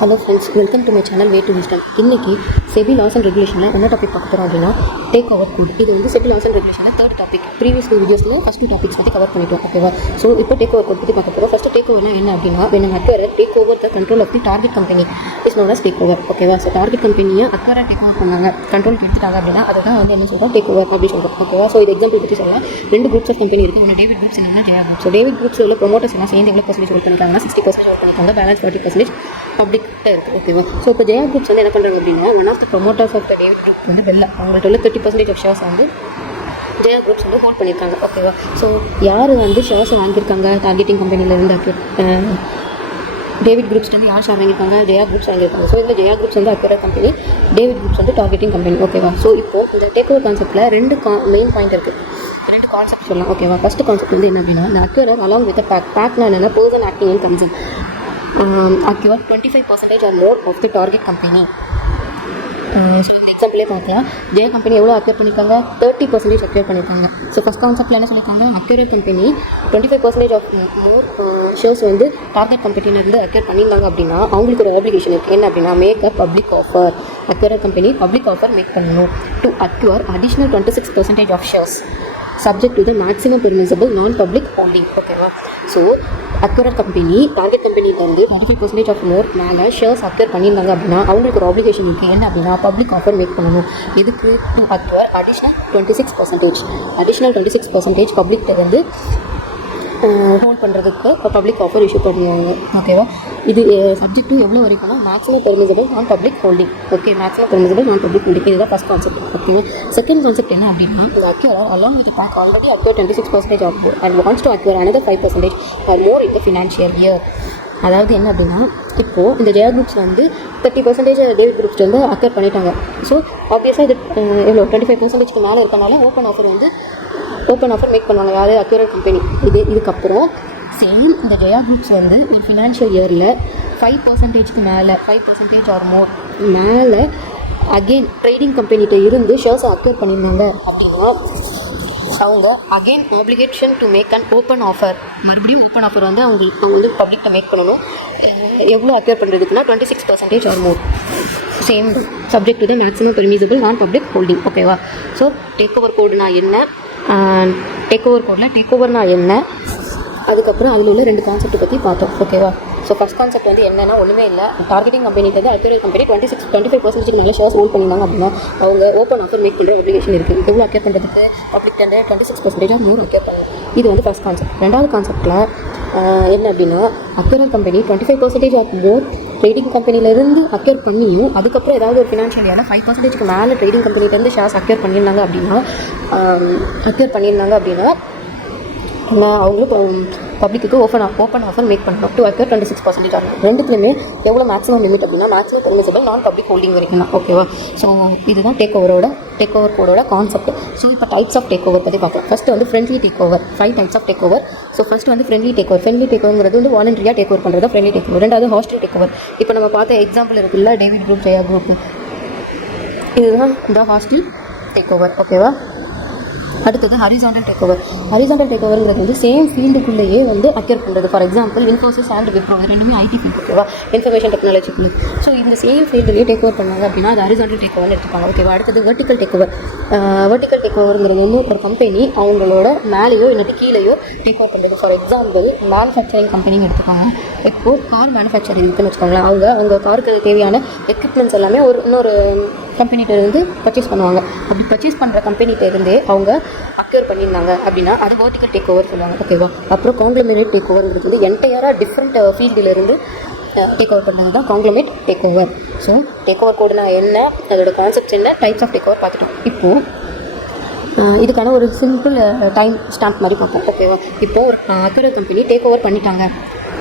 Hello friends, welcome to my channel way to wisdom. இன்றைக்கி SEBI laws and ரெகுலேஷனில் என்ன topic பார்க்க போகிறோம் அப்படின்னா டேக் ஓவர் கோட். இது வந்து செபி லாஸ் அண்ட் ரெகுலேஷனில் தேர்ட் டாபிக். ப்ரீவியஸ் வீடியோஸில் ஃபஸ்ட் 2 டாபிக்ஸ் பற்றி கவர் பண்ணிட்டோம். ஓகேவா? ஸோ இப்போ டேக் ஓவர் கோட் பற்றி பார்க்க போகிறோம். ஃபஸ்ட்டு டேக் ஓவர்னா என்ன அப்படின்னா, when an acquirer take over the control of the target company is known as take over. ஓகேவா? ஸோ டார்கெட் கம்பெனியை அக்வயராக டேக் ஓவர் பண்ணாங்க, கண்ட்ரோலுக்கு எடுத்துட்டாங்க அப்படின்னா அதை தான் வந்து என்ன சொல்கிறோம், டேக் ஓவர் அப்படி சொல்கிறோம். ஓகேவா? ஸோ இது எக்ஸாம்பிள் பற்றி சொல்லலாம். 2 குரூப்ஸ் ஆஃப் கம்பெனி இருக்குது. ஒன்று டேவிட் குரூப்ஸ், என்ன Jaya group. So David groups உள்ள ப்ரொமோட்டர்ஸ் எல்லாம் சேர்ந்து எவ்வளோ பர்சன்டேஜ் ஒர்க் பண்ணிக்காங்கன்னா 60% ஒர்க் பண்ணிக்காங்க, பேலன்ஸ் 40% பப்ளிக்கிட்ட இருக்குது. ஓகேவா? ஸோ இப்போ ஜெயா குரூப்ஸ் வந்து என்ன பண்ணுறாங்க அப்படின்னா, one of the promoters of the David group வந்து பெல்லா, அவங்கள்ட்ட உள்ள 30% ஆஃப் ஷேர்ஸ் வந்து ஜெயா குரூப்ஸ் வந்து ஹோல்ட் பண்ணியிருக்காங்க. ஓகேவா? ஸோ யார் வந்து ஷேர்ஸ் வாங்கியிருக்காங்க டார்கெட்டிங் கம்பெனிலேருந்து டேவிட் குரூப்ஸ் வந்து யார் ஷேர் வாங்கியிருக்காங்க, ஜெயா குரூப்ஸ் வாங்கியிருக்காங்க. ஸோ இதில் ஜெயா குரூப்ஸ் வந்து அக்வயர் கம்பெனி, டேவிட் குரூப்ஸ் வந்து டார்கெட்டிங் கம்பெனி. ஓகேவா? ஸோ இப்போ இந்த டேக் ஓவர் கான்செப்ட்டில் 2 மெயின் பாயிண்ட் இருக்குது, 2 கான்செப்ட் சொல்லலாம். ஓகேவா? ஃபஸ்ட்டு கான்செப்ட் வந்து என்ன அப்படின்னா, இந்த அக்வயர் அலாங் வித் பேக்னா என்னென்னா person acting in concern acquire 25% or more of the target company. So இந்த எக்ஸாம்பிளே பார்க்கலாம். ஜெயா கம்பெனி எவ்வளோ அக்வயர் பண்ணியிருக்காங்க, 30% அக்வயர் பண்ணியிருக்காங்க. ஸோ ஃபஸ்ட் கான்செப்ட்டில் என்ன சொல்லியிருக்காங்க, acquire company 25% of more shares வந்து டார்கெட் கம்பெனிலேருந்து அக்வயர் பண்ணியிருந்தாங்க அப்படின்னா அவங்களுக்கு ஒரு ஆப்ளிகேஷன் இருக்குது. என்ன அப்படின்னா, make a public offer. Acquire company public offer make பண்ணணும் to acquire additional 26% of shares subject to the maximum permissible non-public holding. ஓகேவா? ஸோ அக்வயர் கம்பெனி டார்கெட் கம்பெனிலேருந்து 25% ஆஃப் மோர் மேலே ஷேர்ஸ் அக்வயர் பண்ணியிருந்தாங்க அப்படின்னா அவங்களுக்கு ஒரு ஆப்ளிகேஷன் இருக்குது. என்ன அப்படின்னா, பப்ளிக் ஆஃபர் மேக் பண்ணணும். இதுக்கு டு அக்வயர் அடிஷ்னல் 26% பப்ளிக்கிட்ட வந்து ஹோல்ட் பண்ணுறதுக்கு பப்ளிக் ஆஃபர் இஷ்யூ பண்ணுவாங்க. ஓகேவா? இது சப்ஜெக்ட் டு எவ்வளோ வரைக்கும்னா maximum permissible non public holding. Okay, maximum permissible non public holding. இதுதான் ஃபஸ்ட் கான்செப்ட். ஓகேவா? செகண்ட் கான்செப்ட் என்ன அப்படின்னா, இந்த acquire along with PAC already acquire 26% of more and wants to acquire another 5% or more in the financial year. அதாவது என்ன அப்படின்னா, இப்போது இந்த ஜெயா குரூப்ஸ் வந்து 30% டேவிட் குரூப்ஸ் வந்து அக்வயர் பண்ணிட்டாங்க. ஸோ ஆப்வியஸாக இது எவ்வளோ 25%க்கு மேலே இருக்கனால ஓப்பன் ஆஃபர் மேக் பண்ணுவாங்க. யார்? Acquire company. இதுக்கப்புறம் சேம் இந்த ஜெயா குரூப்ஸ் வந்து ஒரு ஃபினான்ஷியல் இயரில் 5%க்கு மேலே 5% ஆர் மோர் மேலே அகெயின் ட்ரேடிங் கம்பெனிகிட்ட இருந்து ஷேர்ஸை அக்வயர் பண்ணியிருந்தாங்க அப்படின்னா அவங்க again application to make and open offer. மறுபடியும் ஓப்பன் ஆஃபர் வந்து அவங்க வந்து பப்ளிக்கிட்ட மேக் பண்ணணும். எவ்வளோ அக்வயர் பண்ணுறதுக்குன்னா 26% or more. Same subject to the maximum permissible non public holding. ஓகேவா? ஸோ டேக் ஓவர் கோடுனா என்ன, டேக் ஓவர் கோடில் டேக் ஓவர்னா என்ன, அதுக்கப்புறம் அதில் உள்ள 2 கான்செப்ட் பற்றி பார்த்தோம். ஓகேவா? ஸோ ஃபஸ்ட் கான்செப்ட் வந்து என்னென்னா, ஒன்றுமே இல்லை, டார்கெட்டிங் கம்பெனிட்டு அக்வயர் கம்பெனி 25% மேலே ஷேர்ஸ் ஹோல்ட் பண்ணியிருந்தாங்க அப்படின்னா அவங்க ஓப்பன் ஆஃபர் மேக் பண்ணுற அப்ளிகேஷன் இருக்குது. எவ்வளோ அக்வயர் பண்ணுறதுக்கு, பப்ளிக் 26% நூறு அக்வயர் பண்ணணும். இது வந்து ஃபஸ்ட் கான்செப்ட். 2வது கான்செப்ட்டில் என்ன அப்படின்னா, acquire company 25% of more trading கம்பெனிலேருந்து அக்வயர் பண்ணியும் அதுக்கப்புறம் ஏதாவது ஒரு ஃபினான்ஷியல் இயரில் 5%க்கு மேலே ட்ரேடிங் கம்பெனிலேருந்து ஷேர்ஸ் அக்வயர் பண்ணியிருந்தாங்க அப்படின்னா அவங்களும் பப்ளிக்கு ஓப்பன் ஆஃபர் மேக் பண்ணணும் டு அக்வயர் 26% ஆகும். ரெண்டுத்துலையுமே எவ்வளோ மேக்ஸிமம் லிமிட் அப்படின்னா maximum permissible non public holding வரைக்கும் தான். ஓகேவா? ஸோ இதுதான் டேக் ஓவர் கோடோட கான்செப்ட். ஸோ இப்போ டைப்ஸ் ஆஃப் டேக் ஓவர் பற்றி பார்க்கலாம். ஃபஸ்ட்டு வந்து friendly take over. 5 types of take over. So first வந்து ஃப்ரெண்ட்லி டேக் ஓவர்ங்கிறது வந்து வாலண்டரியாக டேக் ஓவர் பண்ணுறது ஃப்ரெண்ட்லி டேக் ஓவர். 2வது ஹாஸ்டல் டேக் ஓவர். இப்போ நம்ம பார்த்த எக்ஸாம்பிள் இருக்குல்ல, டேவிட் குரூப், ஜெயா குரூப், இதுதான் இந்த ஹாஸ்டல் டேக் ஓவர். ஓகேவா? அடுத்தது horizontal take over. Horizontal take ஓவர்ங்கிறது வந்து சேம் ஃபீல்டுக்குள்ளேயே வந்து அக்வயர் பண்ணுறது. For example Infosys and Wipro, இது 2மே ஐடி ஃபீல்டு. ஓகேவா? இன்ஃபர்மேஷன் டெக்னாலஜிக்குள்ளே. ஸோ இந்த சேம் ஃபீல்டுலேயே டேக் ஓவர் பண்ணாங்க அப்படின்னா அது ஹரிசாண்டல் டேக் ஓவர்னு எடுத்துப்பாங்க. ஓகேவா? அடுத்தது vertical take over. Vertical take ஓவருங்கிறது வந்து ஒரு கம்பெனி அவங்களோட மேலேயோ இல்லாட்டி கீழேயோ டேக் ஓவர் பண்ணுறது. ஃபார் எக்ஸாம்பிள் மேனுஃபேக்சரிங் கம்பெனின்னு எடுத்துக்கோங்க. இப்போது கார் மேனுஃபேக்சரிங் இருக்குன்னு வச்சுக்கோங்களேன். அவங்க காருக்கு தேவையான எக்யூப்மெண்ட்ஸ் எல்லாமே இன்னொரு கம்பெனிகிட்ட இருந்து பர்ச்சேஸ் பண்ணுவாங்க. அப்படி பர்ச்சேஸ் பண்ணுற கம்பெனிகிட்ட இருந்தே அவங்க அக்வயர் பண்ணியிருந்தாங்க அப்படின்னா அது வெர்டிக்கல் டேக் ஓவர் சொல்லுவாங்க. ஓகேவா? அப்புறம் காங்க்ளமரேட் டேக் ஓவர்ங்கிறது வந்து என்டையராக டிஃப்ரெண்ட் ஃபீல்டிலிருந்து டேக் ஓவர் பண்ணது தான் conglomerate take over. So take over கோடுனா என்ன, அதோட கான்செப்ட்ஸ் என்ன, டைப்ஸ் ஆஃப் டேக் ஓவர் பார்த்துட்டோம். இப்போது இதுக்கான ஒரு சிம்பிள் டைம் ஸ்டாம்ப் மாதிரி பார்ப்போம். ஓகேவா? இப்போது ஒரு அக்வயர் கம்பெனி டேக் ஓவர் பண்ணிட்டாங்க.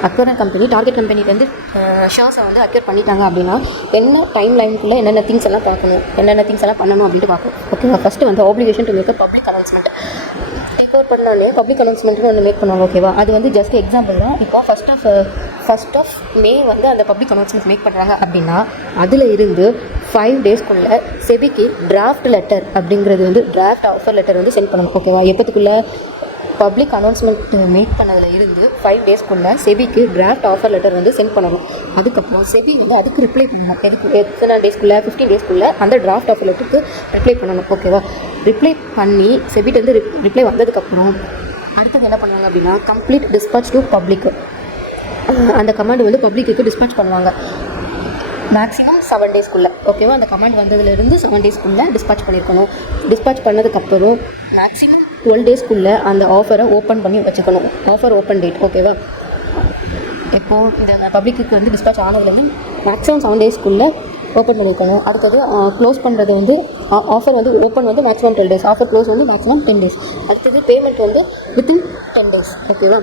அக்வயர் கம்பெனி டார்கெட் கம்பெனிலேருந்து ஷேர்ஸை வந்து அக்வயர் பண்ணிட்டாங்க அப்படின்னா என்ன டைம் லைனுக்குள்ளே என்னென்ன திங்ஸ் எல்லாம் பார்க்கணும், என்னென்ன திங்ஸ் எல்லாம் பண்ணணும் அப்படின்ட்டு பார்க்கணும். ஓகேவா? ஃபஸ்ட்டு வந்து application to make public announcement. Take over பண்ணாலே பப்ளிக் அனௌன்ஸ்மெண்ட்னு ஒன்று மேக் பண்ணுவாங்க. ஓகேவா? அது வந்து ஜஸ்ட் எக்ஸாம்பிள் தான். இப்போ ஃபஸ்ட் ஆஃப் மே வந்து அந்த பப்ளிக் அனௌன்ஸ்மெண்ட் மேக் பண்ணுறாங்க அப்படின்னா அதில் இருந்து 5 டேஸ்க்குள்ளே செபிக்கு டிராஃப்ட் லெட்டர் அப்படிங்கிறது வந்து டிராஃப்ட் ஆஃபர் லெட்டர் வந்து சென்ட் பண்ணணும். ஓகேவா? எப்போத்துக்குள்ளே பப்ளிக் அனௌன்ஸ்மெண்ட் மேக் பண்ணதில் இருந்து 5 டேஸ்க்குள்ளே செபிக்கு டிராஃப்ட் ஆஃபர் லெட்டர் வந்து சென்ட் பண்ணணும். அதுக்கப்புறம் செபி வந்து அதுக்கு ரிப்ளை பண்ணணும். எத்தனை டேஸ்க்குள்ளே 15 டேஸ்க்குள்ளே அந்த டிராஃப்ட் ஆஃபர் லெட்டருக்கு ரிப்ளை பண்ணணும். ஓகேவா? ரிப்ளை பண்ணி செபிட்டு வந்து ரிப்ளை வந்ததுக்கப்புறம் அடுத்தது என்ன பண்ணுவாங்க அப்படின்னா கம்ப்ளீட் டிஸ்பாச் டு பப்ளிக். அந்த கமாண்ட் வந்து பப்ளிக்கு டிஸ்பாச் பண்ணுவாங்க மேக்ஸிமம் 7 டேஸ்க்குள்ளே. ஓகேவா? அந்த கமாண்ட் வந்ததுலேருந்து 7 டேஸ்க்குள்ளே டிஸ்பாச் பண்ணியிருக்கணும். டிஸ்பாச் பண்ணதுக்கப்புறம் மேக்ஸிமம் 12 டேஸ்க்குள்ளே அந்த ஆஃபரை ஓப்பன் பண்ணி வச்சுக்கணும். Offer open date. ஓகேவா? இப்போது இந்த பப்ளிக்கு வந்து டிஸ்பாச் ஆனதுலேருந்து மேக்ஸிமம் 7 டேஸ்க்குள்ளே ஓப்பன் பண்ணியிருக்கணும். அடுத்தது க்ளோஸ் பண்ணுறது வந்து ஆஃபர் வந்து ஓப்பன் வந்து மேக்ஸிமம் 12 டேஸ், ஆஃபர் க்ளோஸ் வந்து மேக்ஸிமம் 10 டேஸ். அடுத்தது பேமெண்ட் வந்து வித்தின் 10 டேஸ். ஓகேவா?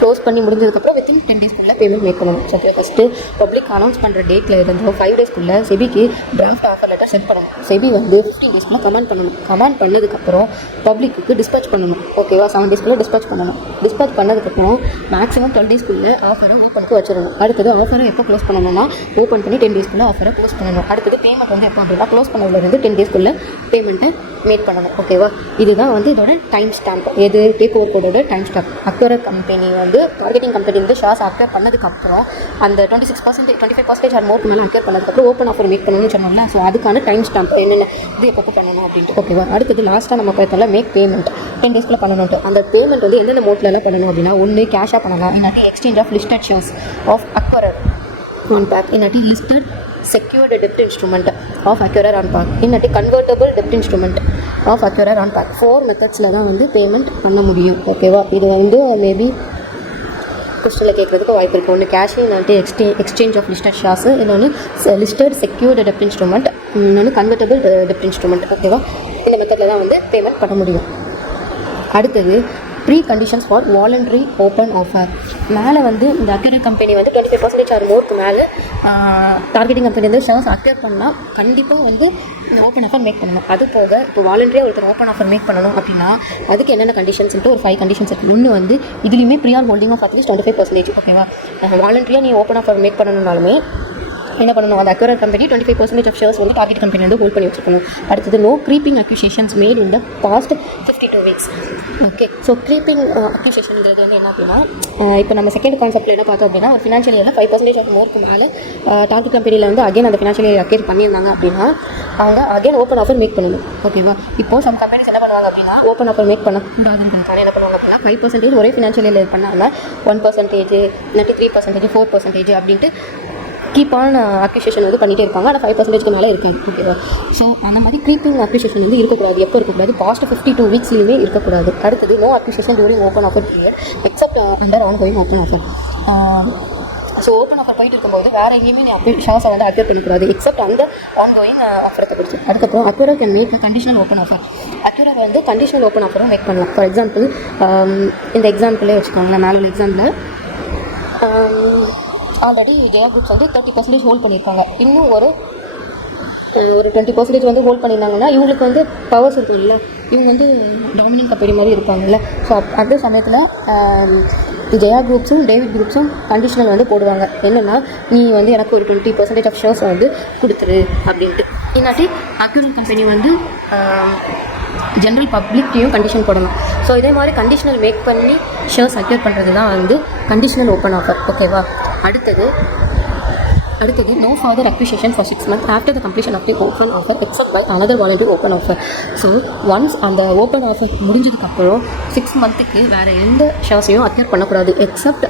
க்ளோஸ் பண்ணி முடிஞ்சதுக்கப்புறம் வித்தின் 10 டேஸ்க்குள்ளே பேமெண்ட் மேக் பண்ணணும். ஓகே, ஃபஸ்ட்டு பப்ளிக் அனௌன்ஸ் பண்ணுற டேட்டில் இருந்தோம் 5 டேஸ்க்குள்ளே செபிக்கு டிராஃப்ட் ஆஃபர் லெட்டர் சென்ட் பண்ணணும். செபி வந்து 15 டேஸ்க்குள்ளே கமெண்ட் பண்ணணும். கமெண்ட் பண்ணதுக்கப்புறம் பப்ளிக்கு டிஸ்பாச் பண்ணணும். ஓகேவா? 7 டேஸ்க்குள்ளே டிஸ்பாச் பண்ணணும். டிஸ்பாச் பண்ணதுக்கப்புறம் மேக்ஸிமம் 12 டேஸ்க்குள்ளே ஆஃபரை ஓப்பனுக்கு வச்சிடணும். அடுத்தது ஆஃபரை எப்போ க்ளோஸ் பண்ணணும்னா ஓப்பன் பண்ணி 10 டேஸ்க்குள்ளே ஆஃபரை க்ளோஸ் பண்ணணும். அடுத்தது பேமெண்ட் வந்து எப்போ அப்படின்னா க்ளோஸ் பண்ணதுலேருந்து 10 டேஸ்க்குள்ளே பேமெண்ட்டை மேக் பண்ணணும். ஓகேவா? இதுதான் வந்து இதோட டைம் ஸ்டாம்ப். எது டேக் ஓவர் கோடோட டைம் ஸ்டாம்ப். அக்வரர் கம்பெனி வந்து டார்கெட்டிங் கம்பெனி வந்து ஷேர்ஸ் அக்வயர் பண்ணதுக்கப்புறம் அந்த 26% 25% ஆர் மோருக்கு மேலே அக்வயர் பண்ணதுக்கப்புறம் ஓப்பன் ஆஃபர் மேக் பண்ணணும்னு சொன்னோம்ல. ஸோ அதுக்கான டைம் ஸ்டாம்ப் என்னென்ன இது எப்போ பண்ணணும் அப்படின்ட்டு. ஓகேவா? அடுத்தது லாஸ்ட்டாக நம்ம பார்த்தோம்ல மேக் பேமெண்ட் 10 டேஸ்க்குள்ளே பண்ணணும்ட்டு. அந்த பேமெண்ட் வந்து எந்தெந்த மோட்லலாம் பண்ணணும் அப்படின்னா ஒன்று கேஷாக பண்ணலாம், இல்லாட்டி exchange of listed shares of acquirer and PAC, இல்லாட்டி லிஸ்டட் செக்யூர்டு டெப்ட் instrument of acquirer and PAC, இல்லாட்டி கன்வெர்ட்டபிள் டெப்ட் instrument of acquirer and PAC. 4 மெத்தட்ஸில் தான் வந்து பேமெண்ட் பண்ண முடியும். ஓகேவா? இது வந்து மேபி கொஸ்டினில் கேட்குறதுக்கு வாய்ப்பு இருக்குது. ஒன்று கேஷ், இல்லாட்டி எக்ஸ்சேஞ்ச் ஆஃப் லிஸ்டட் ஷேர்ஸு, இன்னொன்று லிஸ்டட் செக்யூர்டு டெப்ட் இன்ஸ்ட்ருமெண்ட், இன்னொன்று கன்வெர்ட்டபிள் டெப்ட் இன்ஸ்ட்ருமெண்ட். ஓகேவா? இந்த மெத்தடில் தான் வந்து பேமெண்ட் பண்ண முடியும். அடுத்தது pre conditions for voluntary open offer. மேலே வந்து இந்த அக்வயர் கம்பெனி வந்து 25% ஆர் மோருக்கு மேலே டார்கெட்டிங் கம்பெனி வந்து ஷேர்ஸ் அக்வயர் பண்ணால் கண்டிப்பாக வந்து ஓப்பன் ஆஃபர் மேக் பண்ணணும். அது போக இப்போ வாலண்டரியாக ஒருத்தர் ஓப்பன் ஆஃபர் மேக் பண்ணணும் அப்படின்னா அதுக்கு என்னென்ன கண்டிஷன்ஸ்ட்டு ஒரு 5 கண்டிஷன்ஸ் இருக்குது. ஒன்று வந்து இதுலேயுமே ப்ரீஆர் ஹோல்டிங் ஆஃப் அட்லீஸ்ட் 25%. ஓகேவா? வாலண்டரியாக நீ ஓப்பன் ஆஃபர் மேக் பண்ணணும்னாலுமே என்ன பண்ணணும், அந்த அக்வயர் கம்பெனி 25% ஆஃப் ஷேர்ஸ் வந்து டார்கெட் கம்பெனி வந்து ஹோல்ட் பண்ணி வச்சுக்கணும். அடுத்தது no creeping acquisitions made in the past 52 weeks. Okay, so creeping அக்யூசேஷன்ங்கிறது வந்து என்ன அப்படின்னா இப்போ நம்ம செகண்ட் கான்செப்ட்டில் என்ன பார்த்தோம் அப்படின்னா ஒரு ஃபினான்ஷியல் இயரில் 5% ஆஃப் மோருக்கு மேலே டார்கெட் கம்பெனியில் வந்து அகைன் அந்த ஃபினான்ஷியல் இயர் அக்வயர் பண்ணியிருந்தாங்க அப்படின்னா அவங்க அகைன் ஓப்பன் ஆஃபர் மேக் பண்ணணும். ஓகேவா? இப்போது சம் கம்பெனிஸ் என்ன பண்ணுவாங்க அப்படின்னா ஓப்பன் ஆஃபர் மேக் பண்ணக்கூடாதுன்றதுக்காக என்ன பண்ணுவாங்க அப்படின்னா 5% ஒரே ஃபினான்ஷியல் இயர் பண்ணாமல் 1%, இல்லாட்டி 3%, 4% அப்படின்ட்டு கீப் ஆன் அக்யூசேஷன் வந்து பண்ணிகிட்டே இருப்பாங்க. ஆனால் 5%க்கு மேலே இருக்காது. ஓகேவா? ஸோ அந்த மாதிரி க்ரீப்பிங் அக்யூசேஷன் வந்து இருக்கக்கூடாது. எப்போ இருக்கக்கூடாது? பாஸ்ட் 52 வீக்ஸ்லையுமே இருக்கக்கூடாது. அடுத்தது no acquisition during open offer period except under on going open offer. So open offer போயிட்டு இருக்கும்போது வேறு எங்கேயுமே நீ ஷேர்ஸை வந்து அக்வயர் பண்ணக்கூடாது எக்ஸப்ட் அந்த ஆன் கோயிங் ஆஃபரை பிடிச்சி. அதுக்கப்புறம் acquire can make conditional open offer. Acquire வந்து கண்டிஷனல் ஓப்பன் ஆஃபரும் மேக் பண்ணலாம். ஃபார் எக்ஸாம்பிள் இந்த எக்ஸாம்பிளே வச்சுக்கோங்களேன். மேலே உள்ள எக்ஸாம்பிள் ஆல்ரெடி ஜெயா குரூப்ஸ் வந்து 30% ஹோல்ட் பண்ணியிருக்காங்க. இன்னும் ஒரு 20% வந்து ஹோல்ட் பண்ணியிருந்தாங்கன்னா இவங்களுக்கு வந்து பவர்ஸ் இருக்கும் இல்லை, இவங்க வந்து டாமினிங் கம்பெனி மாதிரி இருப்பாங்கல்ல. ஸோ அந்த சமயத்தில் ஜெயா குரூப்ஸும் டேவிட் குரூப்ஸும் கண்டிஷனல் வந்து போடுவாங்க. என்னென்னா நீ வந்து எனக்கு ஒரு 20% ஆஃப் ஷேர்ஸை வந்து கொடுத்துரு அப்படின்ட்டு. இல்லாட்டி அக்யூரல் கம்பெனி வந்து ஜென்ரல் பப்ளிக்கையும் கண்டிஷன் போடணும். ஸோ இதே மாதிரி கண்டிஷனல் மேக் பண்ணி ஷேர்ஸ் அக்வயர் பண்ணுறது தான் வந்து கண்டிஷனல் ஓப்பன் ஆஃபர். ஓகேவா? அடுத்தது no further acquisition for 6 months after the completion of the open offer except by another voluntary open offer. So once அந்த ஓப்பன் ஆஃபர் முடிஞ்சதுக்கப்புறம் 6 monthsக்கு வேறு எந்த ஷேர்ஸையும் அக்வயர் பண்ணக்கூடாது except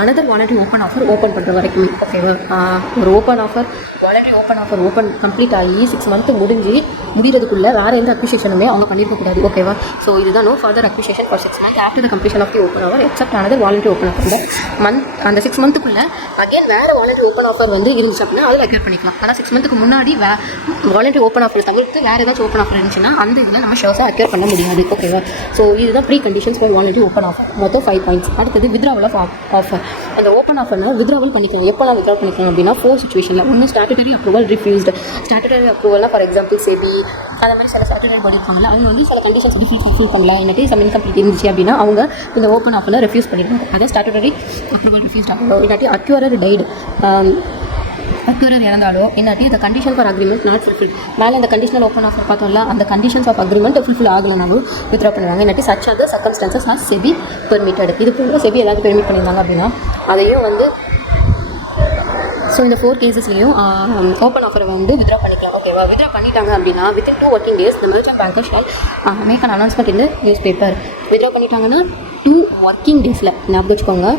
another voluntary open offer open பண்ணுற வரைக்குமே. ஓகேவா? ஒரு open offer voluntary open complete ஆகி 6 months முடிகிறதுக்குள்ளே வேறு எந்த அக்விசிஷனுமே அவங்க பண்ணியிருக்கக்கூடாது. ஓகேவா? ஸோ இதுதான் no further acquisition for 6 months after the completion of the open offer except another voluntary open offer. அந்த 6 monthக்குள்ளே அகைன் வேறு வாலண்டரி ஓப்பன் ஆஃபர் வந்து இருந்துச்சு அப்படின்னா அதில் அக்வயர் பண்ணிக்கலாம். ஆனால் 6 monthsக்கு முன்னாடி வாலண்டரி ஓப்பன் ஆஃபர் தவிர்த்து வேறு ஏதாச்சும் ஓப்பன் ஆஃபர் இருந்துச்சுன்னா அந்த இதில் நம்ம ஷேர்ஸை அக்வயர் பண்ண முடியாது. ஓகேவா? ஸோ இதுதான் pre conditions for voluntary open offer. மொத்தம் 5 பாயிண்ட்ஸ். அடுத்தது வித்ராவல் ஆஃப் ஆஃபர். அந்த ஓப்பன் ஆஃபர்னால் வித்ராவல் பண்ணிக்கலாம். எப்போலாம் வித்ராவல் பண்ணிக்கலாம் அப்படின்னா 4 சிச்சுவேஷனில். ஒன்று ஸ்டாட்டுட்டரி அப்ரூவல் ரிஃப்யூஸ்டு. ஸ்டாட்டுட்டரி அப்ரூவல்னால் ஃபார் எக்ஸாம்பிள் செபி அந்த மாதிரி சில ஸ்டாட்டுட்டரி பாடி இருப்பாங்கல்ல, அவங்க வந்து சில கண்டிஷன்ஸ் வந்து ஃபுல்ஃபில் பண்ணல, இல்லாட்டி சம் இன்கம்ப்ளீட் இருந்துச்சு அப்படின்னா அவங்க இந்த ஓப்பன் ஆஃபரில் ரெஃப்யூஸ் பண்ணிடுவாங்க. அதான் ஸ்டாட்டுட்டரி அப்ரூவல் ரிஃப்யூஸ்ட் ஆகும். இல்லாட்டி அக்யூரர் டைடு அக்யூரர் இறந்தாலோ இல்லாட்டி இந்த condition for agreement not fulfil மேலே இந்த கண்டிஷனல் ஓப்பன் ஆஃபர் பார்த்தோம்ல அந்த கண்டிஷன்ஸ் ஆஃப் அக்ரிமெண்ட் ஃபுல்ஃபில் ஆகலைனாலும் வித்ரா பண்ணுவாங்க. இல்லாட்டி such other circumstances are SEBI permitted. இது போல செபி எல்லாத்தையும் பெர்மிட் பண்ணியிருந்தாங்க அப்படின்னா அதையும் வந்து ஸோ இந்த 4 கேசஸ்லையும் ஓப்பன் ஆஃபரை வந்து வித்ரா பண்ணிக்கலாம். ஓகேவா? வித்ரா பண்ணிட்டாங்க அப்படின்னா within 2 working days the merchant banker shall make an announcement in the newspaper. Withdraw பண்ணிட்டாங்கன்னா 2 working daysல ஞாபகம் வச்சுக்கோங்க.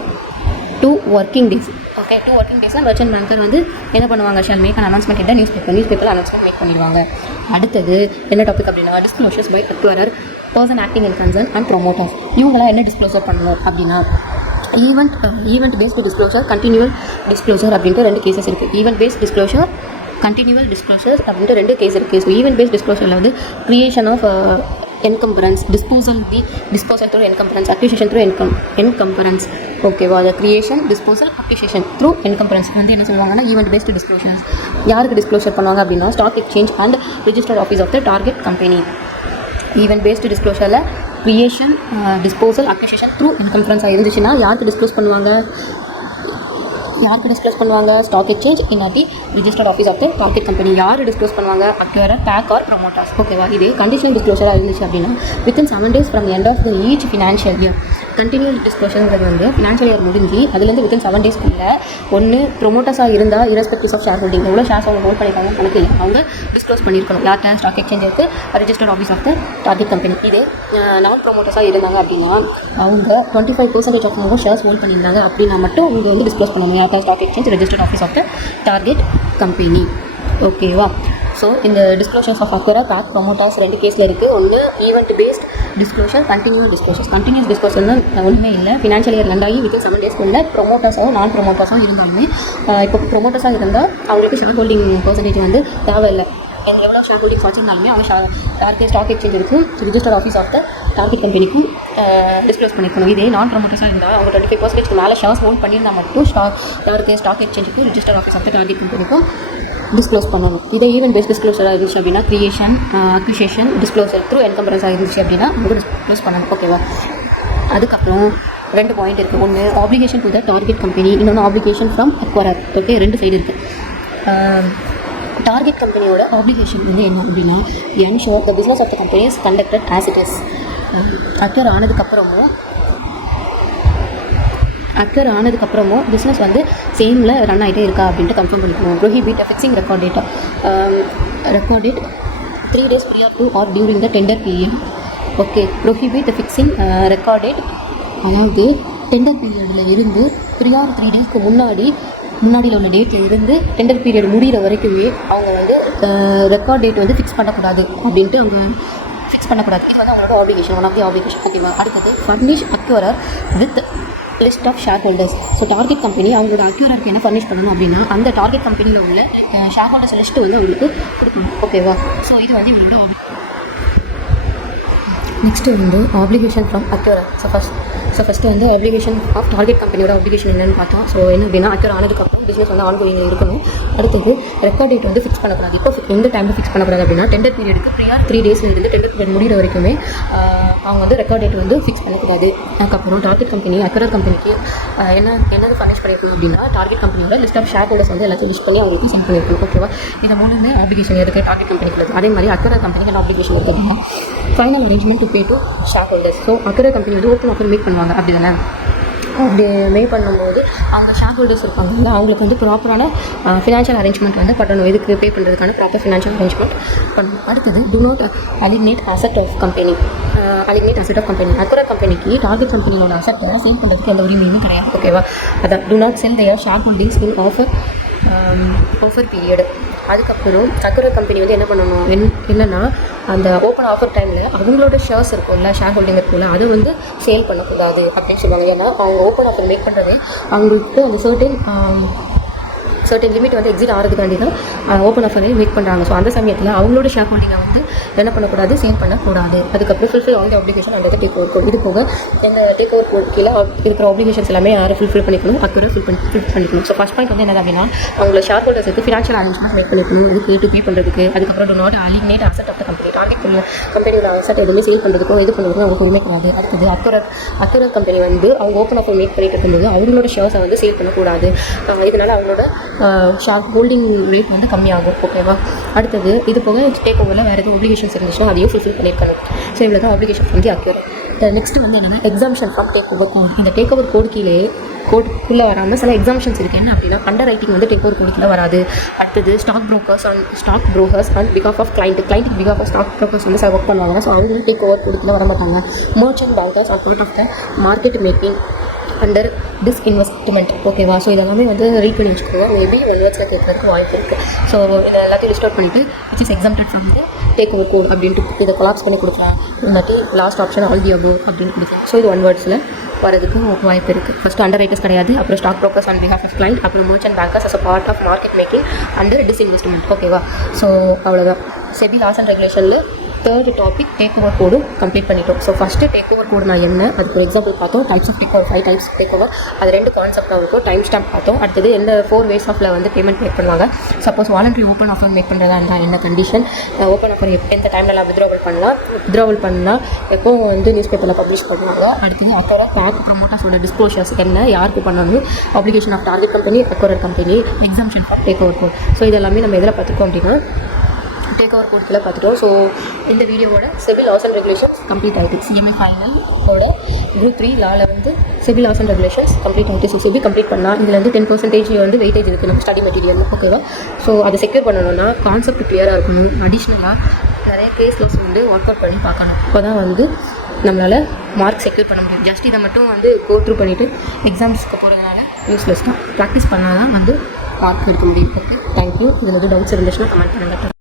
2 working days. Okay, 2 working daysல merchant banker வந்து என்ன பண்ணுவாங்க? shall make an announcement in the newspaper announcement make பண்ணிடுவாங்க. அடுத்தது என்ன டாபிக் அப்படின்னா disclosures by acquirer, person acting in concern and promoters. இவங்களாம் என்ன டிஸ்க்ளோசர் பண்ணணும் அப்படின்னா event based disclosure, continual disclosure அப்படின்ட்டு 2 கேசஸ் இருக்குது. Event based disclosure, continual disclosure அப்படின்ட்டு 2 கேஸ் இருக்குது. ஸோ ஈவெண்ட் பேஸ்ட் டிஸ்க்ளோசரில் வந்து creation of encumbrance, disposal through encumbrance, acquisition through encumbrance. ஓகேவா? அந்த creation, disposal, acquisition through encumbrance வந்து என்ன சொல்லுவாங்கன்னா ஈவெண்ட் பேஸ்டு டிஸ்க்ளோசர்ஸ். யாருக்கு டிஸ்க்ளோசர் பண்ணுவாங்க அப்படின்னா stock exchange and registered office of the target company. Event based டிஸ்க்ளோசரில் கிரியேஷன், டிஸ்போசல், அக்யூசேஷன் த்ரூ என்கம்பரன்ஸாக இருந்துச்சுன்னா யாருக்கு டிஸ்க்ளோஸ் பண்ணுவாங்க? ஸ்டாக் எக்ஸ்சேஞ்ச் இல்லாட்டி registered office of the target company. யார் டிஸ்க்ளோஸ் பண்ணுவாங்க? Acquirer, PAC or promoters. ஓகேவா? இதே கண்டிஷனல் டிஸ்க்ளோசராக இருந்துச்சு அப்படின்னா within 7 days from end of the each financial year. Continue டிஸ்க்ளோசர்ங்கிறது வந்து ஃபினான்ஷியல் இயர் முடிஞ்சு அதுலேருந்து வித்தின் 7 daysக்குள்ளே ஒன்று ப்ரொமோட்டர்ஸாக இருந்தால் இரஸ்பெக்டிவ் ஆஃப் ஷேர் ஹோல்டிங் எவ்வளோ ஷேர்ஸ் அவங்க ஹோல்ட் பண்ணியிருக்காங்க கணக்கு இல்லை, அவங்க டிஸ்க்ளோஸ் பண்ணியிருக்கணும். யார்ட்ட? ஸ்டாக் எக்ஸ்சேஞ்ச் இருக்குது, registered office of the target company. இதே நான் ப்ரொமோட்டர்ஸாக இருந்தாங்க அப்படின்னா அவங்க 25% ஆஃப் அவங்க ஷேர்ஸ் ஹோல்ட் பண்ணியிருந்தாங்க அப்படின்னா மட்டும் அவங்க வந்து டிஸ்க்ளோஸ் பண்ணணும். யார்ட்ட? Stock exchange, registered office of the target company. ஓகேவா? ஸோ இந்த disclosures of acquirer, PAC, promoters 2 கேஸில் இருக்குது. ஒன்று event based disclosure, continuous disclosures. Continuous டிஸ்க்ளோஷர்னா ஒன்றுமே இல்லை, ஃபினான்ஷியல் இயர் ரெண்டாகி வித்தின் 7 daysக்குள்ள ப்ரொமோட்டர்ஸாகவும் நான் ப்ரொமோட்டர்ஸாகவும் இருந்தாலுமே இப்போ ப்ரொமோட்டர்ஸாக இருந்தால் அவங்களுக்கு ஷேர் ஹோல்டிங் பர்சன்டேஜ் வந்து தேவையில்லை. எவ்வளோ ஷேர் ஹோல்டிங்ஸ் வச்சுருந்தாலுமே அவங்க யாருக்கு ஸ்டாக் எக்ஸ்சேஞ்ச் இருக்கும், registered office of the target கம்பெனிக்கும் டிஸ்க்ளோஸ் பண்ணிக்கணும். இதே நான் ப்ரொமோட்டர்ஸாக இருந்தால் அவங்க 25% மேலே ஷேர்ஸ் ஹோல்ட் பண்ணியிருந்தால் மட்டும் யாருக்கு ஸ்டாக் எக்ஸ்சேஞ்சுக்கும் registered office of the target கம்பெனிக்கும் டிஸ்க்ளோஸ் பண்ணணும். இதே ஈவெண்ட் பேஸ்ட் டிஸ்க்ளோசராக இருந்துச்சு அப்படின்னா கிரியேஷன், அக்யூசேஷன், டிஸ்க்ளோசர் த்ரூ என்கம்பரன்ஸாக இருந்துச்சு அப்படின்னா அவங்க டிஸ்க்ளோஸ் பண்ணணும். ஓகேவா? அதுக்கப்புறம் 2 பாயிண்ட் இருக்குது. ஒன்று application to the target company, இன்னொன்று application from acquirer. Okay, 2 side இருக்குது. டார்கெட் கம்பெனியோட ஆப்ளிகேஷன் வந்து என்ன அப்படின்னா ensure the business of the company is conducted as it is. Acquire ஆனதுக்கப்புறமும் பிஸ்னஸ் வந்து சேமில் ரன் ஆகிட்டே இருக்கா அப்படின்ட்டு கன்ஃபார்ம் பண்ணிக்கணும். Prohibit fixing record date 3 days prior to or during the tender period. Okay, prohibit fixing record date, அதாவது tender பீரியடில் இருந்து ப்ரியார் 3 daysக்கு முன்னாடியில் உள்ள டேட்டில் இருந்து டெண்டர் பீரியட் முடிகிற வரைக்குமே அவங்க வந்து ரெக்கார்ட் டேட் வந்து ஃபிக்ஸ் பண்ணக்கூடாது அப்படின்ட்டு அவங்க ஃபிக்ஸ் பண்ணக்கூடாது. இது வந்து அவங்களோட application, one of the application. ஓகேவா? அடுத்தது furnish acquirer with list of share holders. So target company அவங்களோட அக்யூரருக்கு என்ன ஃபர்னிஷ் பண்ணணும் அப்படின்னா அந்த டார்கெட் கம்பெனியில் உள்ள ஷேர் ஹோல்டர்ஸ் லிஸ்ட்டு வந்து அவங்களுக்கு கொடுக்கணும். ஓகேவா? ஸோ இது வந்து இவங்களோட நெக்ஸ்ட்டு வந்து ஆப்ளிகேஷன் ஃப்ரம் அக்யூரர். ஃபஸ்ட்டு வந்து ஆப்ளிகேஷன் ஆஃப் டார்கெட் கம்பெனியோட ஆப்ளிகேஷன் என்னென்னு பார்த்தோம். ஸோ என்ன அப்படின்னா அக்யூர் ஆனதுக்கப்புறம் பிஸ்னஸ் வந்து ஆன்கோயிங்கில் இருக்கணும். அடுத்தது ரெக்கார்ட் டேட் வந்து ஃபிக்ஸ் பண்ணக்கூடாது. இப்போ எந்த டைமில் ஃபிக்ஸ் பண்ணக்கூடாது அப்படின்னா டெண்டர் பீரியடுக்கு ப்ரியார் 3 days இருந்து டெண்டர் பீரியட் முடிகிற வரைக்குமே அவங்க வந்து ரெக்கார்ட் டேட் வந்து ஃபிக்ஸ் பண்ணக்கூடாது. அதுக்கப்புறம் டார்கெட் கம்பெனி அக்யூரர் கம்பெனிக்கு என்னது ஃபர்னிஷ் பண்ணியிருக்கணும் அப்படின்னா டார்கெட் கம்பெனியோட லிஸ்ட் ஆஃப் ஷேர் ஹோல்டர்ஸ் வந்து எல்லாத்தையும் லிஸ்ட் பண்ணி அவங்களுக்கு சென்ட் பண்ணியிருக்கணும். ஓகேவா? இந்த 3 ஆப்ளிகேஷன் இருக்குது டார்கெட் கம்பெனிக்கு. அதே மாதிரி அக்யூரர் கம்பெனிக்கு என்ன ஆப்ளிகேஷன் இருக்குது? Final arrangement to pay to share holders. So acquirer company வந்து ஓப்பன் ஆஃபர் மேக் பண்ணுவாங்க அப்படி தானே. அப்படி மே பண்ணும்போது அவங்க ஷேர் ஹோல்டர்ஸ் இருப்பாங்கல்ல அவங்களுக்கு வந்து ப்ராப்பரான ஃபினான்ஷியல் அரேஞ்ச்மெண்ட் வந்து பண்ணணும். இதுக்கு பே பண்ணுறதுக்கான ப்ராப்பர் ஃபினான்ஷியல் அரேஞ்ச்மெண்ட் பண்ணணும். அடுத்தது to not alienate asset of company. Acquirer கம்பெனிக்கு டார்கெட் கம்பெனியோட அசெட்டை சேல் பண்ணுறதுக்கு எந்த உரிமையுமே கிடையாது. ஓகேவா? அதான் to not sell their share holdings in offer period. அதுக்கப்புறம் அக்யூரர் கம்பெனி வந்து என்ன பண்ணணும் என்னென்னா அந்த ஓப்பன் ஆஃபர் டைமில் அவங்களோட ஷேர்ஸ் இருக்கும்ல, ஷேர் ஹோல்டிங் இருக்கும்ல, அதை வந்து சேல் பண்ணக்கூடாது அப்படின்னு சொல்லுவாங்க. ஏன்னா அவங்க ஓப்பன் ஆஃபர் மேக் பண்ணுறது அவங்களுக்கு அந்த சர்டன் லிமிட் வந்து எக்ஸிட் ஆகிறதுக்காண்டி தான் ஓப்பன் ஆஃபரே மேக் பண்ணுறாங்க. ஸோ அந்த சமயத்தில் அவங்களோட ஷேர் ஹோல்டிங்கை வந்து என்ன பண்ணக்கூடாது, சேல் பண்ணக்கூடாது. அதுக்கப்புறம் ஃபுல்ஃபில் ஆல் தி ஆப்ளிகேஷன் அந்த டேக் ஓவர் கோட். இது போக இந்த டேக் ஓவர் கோட் கீழே இருக்கிற ஆப்ளிகேஷன்ஸ் எல்லாமே யாரை ஃபுல்ஃபில் பண்ணிக்கணும், அக்யூரேட் ஃபில் பண்ணிக்கணும். ஸோ ஃபஸ்ட் பாயிண்ட் வந்து என்ன அப்படின்னா அவங்களோட ஷேர் ஹோல்டர்ஸுக்கு ஃபினான்ஷியல் அரேஞ்ச்மெண்ட் மேக் பண்ணிக்கணும். இதுக்கு டு பே பண்ணுறதுக்கு. அதுக்கப்புறம் to not alienate asset of the company. Target கம்பெனியோட அசெட் எதுவுமே சேல் பண்ணுறதுக்கும் இது பண்ணுறதுக்கும் அவங்க உரிமை கிடையாது. அடுத்தது அக்யூரேட் கம்பெனி வந்து அவங்க ஓப்பன் ஆஃபர் மேக் பண்ணிட்டு இருக்கும்போது அவங்களோட ஷேர்ஸை வந்து சேல் பண்ணக்கூடாது. இதனால் அவங்களோட ஷார்ப் ஹோல்டிங் ரேட் வந்து கம்மியாகும். ஓகேவா? அடுத்தது இது போக டேக் ஓவரில் வேறு எதுவும் ஒப்ளிகேஷன்ஸ் இருந்துச்சுன்னா அதையும் ஃபுல்ஃபில் பண்ணியிருக்கணும். ஸோ இவ்வளோ தான் அப்ளிகேஷன் வந்து அக்யூரேட். நெக்ஸ்ட்டு வந்து என்னென்னா exemption from take over code. இந்த டேக் ஓவர் கோடுக்குள்ளே கோடுக்குள்ளே வராமல் சில எக்ஸாம்ஷன்ஸ் இருக்குது. என்ன அப்படின்னா அண்டர் ரைட்டிங் வந்து டேக் ஓவர் கோடுக்குள்ளே வராது. அடுத்தது stock brokers and because of of client because of of stock brokers வந்து சில ஒர்க் பண்ணுவாங்க. ஸோ அவங்க டேக் ஓவர் கோடுக்குள்ளே வர மாட்டாங்க. Merchant bankers are part of the market making under disinvestment. ஓகேவா? ஸோ இதெல்லாமே வந்து ரீட் பண்ணி வச்சுக்கோங்க. மேபி வேர்ட்ஸில் கேட்குறதுக்கு வாய்ப்பு இருக்குது. ஸோ இதை எல்லாத்தையும் லிஸ்ட் அவுட் பண்ணிவிட்டு which is exempted from the take over code அப்படின்ட்டு இதை கொலாப்ஸ் பண்ணி கொடுக்கலாம். இல்லாட்டி last option all the above அப்படின்னு கொடுக்கலாம். ஸோ இது ஒன் வேர்ட்ஸில் வரதுக்கு வாய்ப்பு இருக்குது. ஃபஸ்ட்டு அண்டர் ரைட்டர்ஸ் கிடையாது, அப்புறம் stock brokers on behalf of client, அப்புறம் merchant bankers as a part of market making under disinvestment. ஓகேவா? ஸோ அவ்வளோதான். செபி லாஸ் அண்ட் ரெகுலேஷனில் தேர்ட் டாபிக் டேக் ஓவர் கோடும் கம்ப்ளீட் பண்ணிட்டோம். So first take over code நான் என்ன, அதுக்கு ஒரு எக்ஸாம்பிள் பார்த்தோம். Types of take over 5 types take over, அது 2 கான்செப்டாக இருக்கும். டைம் ஸ்டாம்ப் பார்த்தோம். அடுத்தது எந்த 4 வேஸ் ஆஃபில் வந்து பேமெண்ட் மேக் பண்ணுவாங்க. Suppose voluntary open offer make பண்ணுறதா இருந்தால் என்ன கண்டிஷன், ஓப்பன் ஆஃபர் எந்த டைமில் வித்ட்ராவல் பண்ணலாம், வித்ட்ராவல் பண்ணால் எப்போ வந்து நியூஸ் பேப்பரில் பப்ளிஷ் பண்ணுவாங்க. அடுத்தது அக்கோரா பேக் ப்ரமோட்டர்ஸோட டிஸ்க்ளோஷர்ஸ் என்ன, யாருக்கு பண்ணணும், application of target company, acquirer company, exemption for take over code. So இதெல்லாமே நம்ம எதில் பார்த்துருக்கோம் அப்படின்னா டேக் ஓவர் கோட்ஸில் பார்த்துட்டோம். ஸோ இந்த வீடியோவோட SEBI laws and regulations complete ஆகிட்டு. சிஎம்ஐ ஃபைனலோட குரூப் 3 லாவில் வந்து SEBI laws and regulations complete ஆகிட்டு. ஸோ செபி கம்ப்ளீட் பண்ணால் இதில் வந்து 10% வந்து வெயிட்டேஜ் இருக்குது நம்ம ஸ்டடி மெட்டீரியல். ஓகேவா? ஸோ அதை செக்யூர் பண்ணணும்னா கான்செப்ட் கிளியராக இருக்கணும். அடிஷ்னலாக நிறைய கேஸ்லஸ் வந்து ஒர்க் அவுட் பண்ணி பார்க்கணும். இப்போ தான் வந்து நம்மளால் மார்க் செக்யூர் பண்ண முடியும். ஜஸ்ட் இதை மட்டும் வந்து கோ த்ரூ பண்ணிவிட்டு எக்ஸாம்ஸ்க்கு போகிறதுனால யூஸ்லெஸ் தான். ப்ராக்டிஸ் பண்ணால் தான் வந்து மார்க் எடுக்க முடியும். Okay, thank you. இதில் எதுவும் டவுட்ஸ் இருந்துச்சுன்னா கமெண்ட் பண்ணுங்கள்.